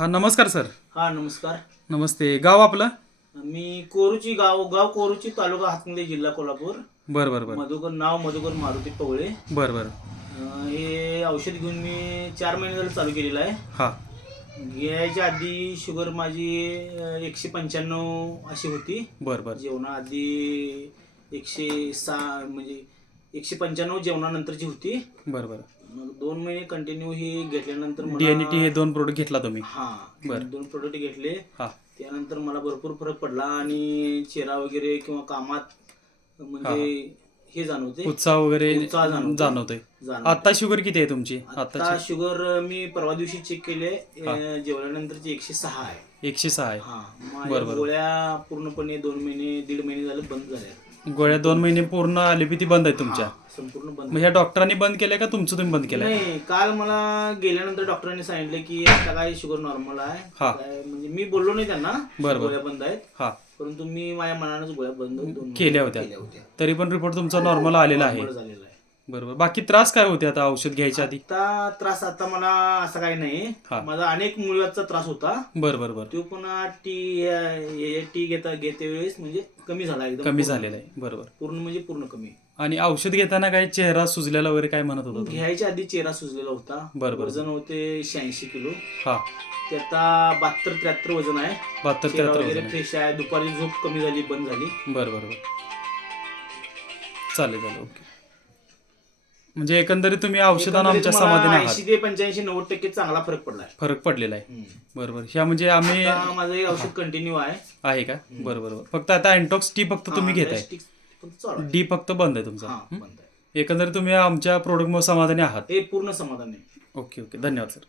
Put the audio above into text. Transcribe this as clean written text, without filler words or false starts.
हा नमस्कार सर. हा नमस्कार. नमस्ते. गाव आपलं? मी कोरूची गाव कोरूची, तालुका हातकणंगले, जिल्हा कोल्हापूर. बरं बरं बरं मधुकर मारुती पवळे. बरं बरं. हे औषध घेऊन मी 4 महिने झाले चालू केलेलं आहे. हां घ्यायच्या आधी शुगर माझी 195 अशी होती. बरं बरं जेवणाआधी 106, म्हणजे 195 जेवणानंतरची होती. बरं बरं. मग 2 महिने कंटिन्यू ही घेतल्यानंतर DNT हे 2 प्रोडक्ट घेतला तुम्ही? बरं. 2 प्रोडक्ट घेतले. हां त्यानंतर मला भरपूर फरक पडला आणि चेहरा वगैरे किंवा कामात म्हणजे हे जाणवते, उत्साह वगैरे उत्साह जाणवतोय. आता शुगर किती आहे तुमची? आता शुगर मी परवा दिवशी चेक केले, जेवल्यानंतरची 106 आहे. 106 आहे. माझ्या गोळ्या पूर्णपणे 2 महिने 1.5 महिने झाले बंद झाल्या. गोळ्या 2 महिने पूर्ण ॲलोपॅथी बंद आहे तुमच्या? संपूर्ण बंद. मग ह्या डॉक्टरांनी बंद केलंय का तुमचं तुम्ही बंद केलंय? नाही, काल मला गेल्यानंतर डॉक्टरांनी सांगितलं की आता काय शुगर नॉर्मल आहे. म्हणजे मी बोललो नाही त्यांना गोळ्या बंद आहेत, परंतु मी माझ्या मनानेच गोळ्या बंद केल्या होत्या. तरी पण रिपोर्ट तुमचा नॉर्मल आलेला आहे. बरोबर. बाकी त्रास काय होते आता औषध घ्यायच्या आधी? त्रास आता मला असं काही नाही. माझा अनेक मुळव्याधचा त्रास होता. बरं बरं. तो पण टी घेते वेळेस म्हणजे कमी झाला, एकदम कमी झालेला आहे. बरोबर. पूर्ण म्हणजे पूर्ण कमी. आणि औषध घेताना काही चेहरा सुजलेला वगैरे काय म्हणत होता? घ्यायच्या आधी चेहरा सुजलेला होता. बरोबर. वजन होते 86 किलो. हा ते आता 72-73 वजन आहे. 72-73 वजन फ्रेश आहे. दुपारी झोप कमी झाली, बंद झाली. बरं बरं. चालेल. ओके. म्हणजे एकंदरीत तुम्ही औषधानं आमच्या समाधानी आहात? 80 ते 85-90% चांगला फरक पडलेला आहे. बरोबर. ह्या म्हणजे आम्ही माझं एक औषध कंटिन्यू आहे का? बरोबर. फक्त आता अँटॉक्स टी फक्त तुम्ही घेताय, डी फक्त बंद आहे तुमचा? एकंदरीत तुम्ही आमच्या प्रोडक्ट समाधानी आहात? पूर्ण समाधान आहे. ओके. धन्यवाद सर.